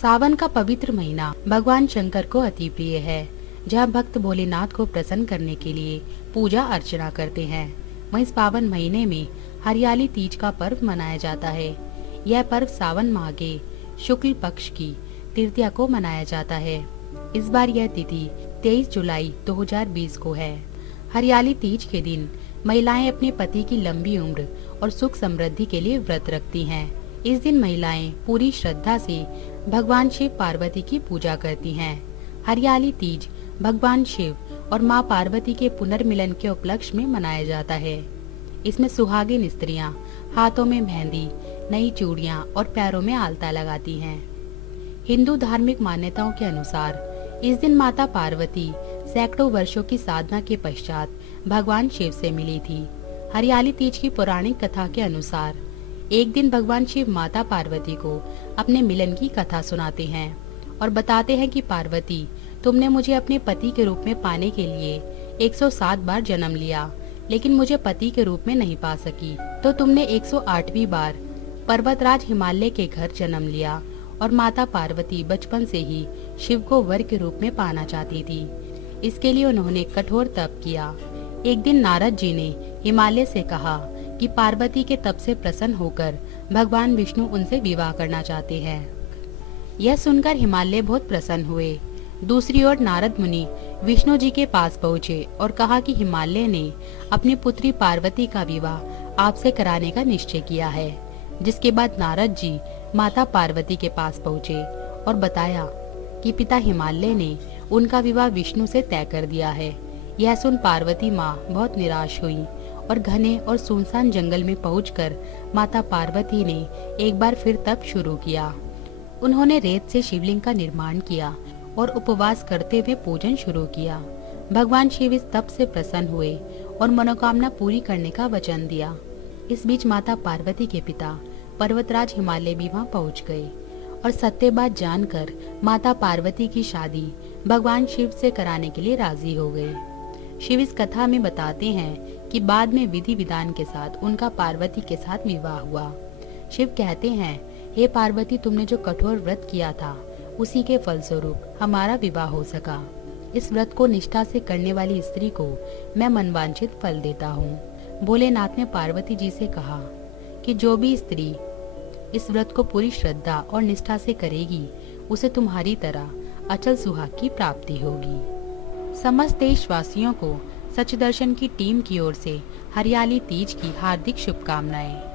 सावन का पवित्र महीना भगवान शंकर को अति प्रिय है, जहाँ भक्त भोलेनाथ को प्रसन्न करने के लिए पूजा अर्चना करते हैं। वहीं इस पावन महीने में हरियाली तीज का पर्व मनाया जाता है। यह पर्व सावन माह के शुक्ल पक्ष की तृतीया को मनाया जाता है। इस बार यह तिथि 23 जुलाई 2020 को है। हरियाली तीज के दिन महिलाएं अपने पति की लंबी उम्र और सुख समृद्धि के लिए व्रत रखती हैं। इस दिन महिलाएं पूरी श्रद्धा से भगवान शिव पार्वती की पूजा करती हैं। हरियाली तीज भगवान शिव और मां पार्वती के पुनर्मिलन के उपलक्ष्य में मनाया जाता है। इसमें सुहागिन स्त्रियां हाथों में मेहंदी, नई चूड़ियां और पैरों में आलता लगाती हैं। हिंदू धार्मिक मान्यताओं के अनुसार इस दिन माता पार्वती सैकड़ों वर्षों की साधना के पश्चात भगवान शिव से मिली थी। हरियाली तीज की पौराणिक कथा के अनुसार एक दिन भगवान शिव माता पार्वती को अपने मिलन की कथा सुनाते हैं और बताते हैं कि पार्वती, तुमने मुझे अपने पति के रूप में पाने के लिए 107 बार जन्म लिया, लेकिन मुझे पति के रूप में नहीं पा सकी। तो तुमने 108वीं बार पर्वतराज हिमालय के घर जन्म लिया और माता पार्वती बचपन से ही शिव को वर के रूप में पाना चाहती थी। इसके लिए उन्होंने कठोर तप किया। एक दिन नारद जी ने हिमालय से कहा कि पार्वती के तप से प्रसन्न होकर भगवान विष्णु उनसे विवाह करना चाहते हैं। यह सुनकर हिमालय बहुत प्रसन्न हुए। दूसरी ओर नारद मुनि विष्णु जी के पास पहुँचे और कहा कि हिमालय ने अपनी पुत्री पार्वती का विवाह आपसे कराने का निश्चय किया है। जिसके बाद नारद जी माता पार्वती के पास पहुँचे और बताया कि पिता हिमालय ने उनका विवाह विष्णु से तय कर दिया है। यह सुन पार्वती माँ बहुत निराश हुई और घने और सुनसान जंगल में पहुंचकर माता पार्वती ने एक बार फिर तप शुरू किया। उन्होंने रेत से शिवलिंग का निर्माण किया और उपवास करते हुए पूजन शुरू किया। भगवान शिव इस तप से प्रसन्न हुए और मनोकामना पूरी करने का वचन दिया। इस बीच माता पार्वती के पिता पर्वतराज हिमालय भी वहां पहुंच गए और सत्य बात जानकर माता पार्वती की शादी भगवान शिव से कराने के लिए राजी हो गए। शिव इस कथा में बताते हैं कि बाद में विधि विधान के साथ उनका पार्वती के साथ विवाह हुआ। शिव कहते हैं, हे पार्वती, तुमने जो कठोर व्रत किया था उसी के फलस्वरूप हमारा विवाह हो सका। इस व्रत को निष्ठा से करने वाली स्त्री को मैं मनवांछित फल देता हूँ। भोलेनाथ ने पार्वती जी से कहा कि जो भी स्त्री इस व्रत को पूरी श्रद्धा और निष्ठा से करेगी उसे तुम्हारी तरह अचल सुहाग की प्राप्ति होगी। समस्त देशवासियों को सच दर्शन की टीम की ओर से हरियाली तीज की हार्दिक शुभकामनाएं।